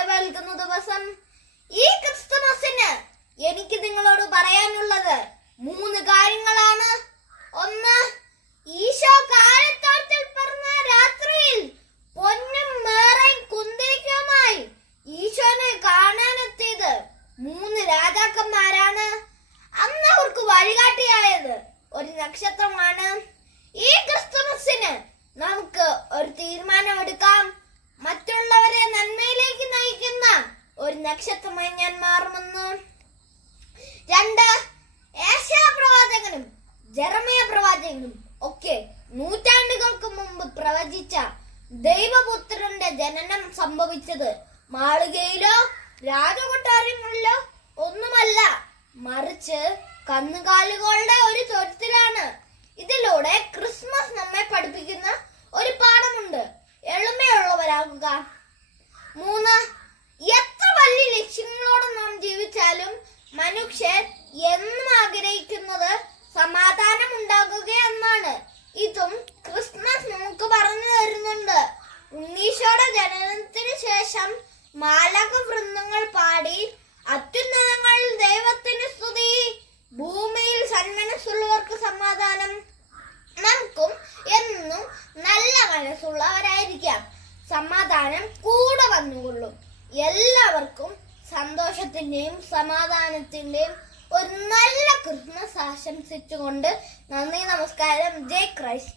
വരവേൽക്കുന്ന ദിവസം ഈ ക്രിസ്തുമസിന് എനിക്ക് നിങ്ങളോട് പറയാനുള്ളത് മൂന്ന് കാര്യങ്ങളാണ്. ഒന്ന് ഈശോ കാലത്തോട്ടിൽ പറഞ്ഞ രാത്രിയിൽ പൊന്നും മേറയും കുന്തിരിക്കുമായി ഈശോനെ കാണാനെത്തിയത് മൂന്ന് രാജാക്കന്മാരാണ്. അന്ന് അവർക്ക് വഴികാട്ടിയായത് ഒരു നക്ഷത്ര നക്ഷത്രമായി ഞാൻ മാറുമെന്ന് രണ്ട് ഏഷ്യാ പ്രവാചകനും ജർമ്മയ പ്രവാചകനും ഒക്കെ നൂറ്റാണ്ടുകൾക്ക് മുമ്പ് പ്രവചിച്ച ദൈവപുത്രന്റെ ജനനം സംഭവിച്ചത് മാളികയിലോ രാജകൊട്ടാരങ്ങളിലോ ഒന്നുമല്ല. മറിച്ച് കന്നുകാലികളുടെ ഒരു തൊഴുത്തിലാണ് ഇതിലൂടെ ക്രിസ്മസ് നമ്മെ പഠിപ്പിക്കുന്ന ഒരു പാഠമുണ്ട്. എളിമയുള്ളവരാകുക. മൂന്ന് മനുഷ്യർ എന്നും ആഗ്രഹിക്കുന്നത് സമാധാനം ഉണ്ടാകുക എന്നാണ് ഇതും ക്രിസ്മസ് നമുക്ക് പറഞ്ഞു തരുന്നുണ്ട്. ഉണ്ണീശോയുടെ ജനനത്തിന് ശേഷം മാലക വൃന്ദങ്ങൾ പാടി അത്യുന്നതങ്ങളിൽ ദൈവത്തിന് സ്തുതി ഭൂമിയിൽ സന്മനസ്സുള്ളവർക്ക് സമാധാനം. നമുക്കും എന്നും നല്ല മനസ്സുള്ളവരായിരിക്കാം. സമാധാനം കൂടെ വന്നുകൊള്ളും. എല്ലാവർക്കും സന്തോഷത്തിന്റെയും സമാധാനത്തിന്റെയും ഒരു നല്ല ക്രിസ്മസ് ആശംസിച്ചുകൊണ്ട് നന്ദി നമസ്കാരം. ജയ് ക്രൈസ്റ്റ്.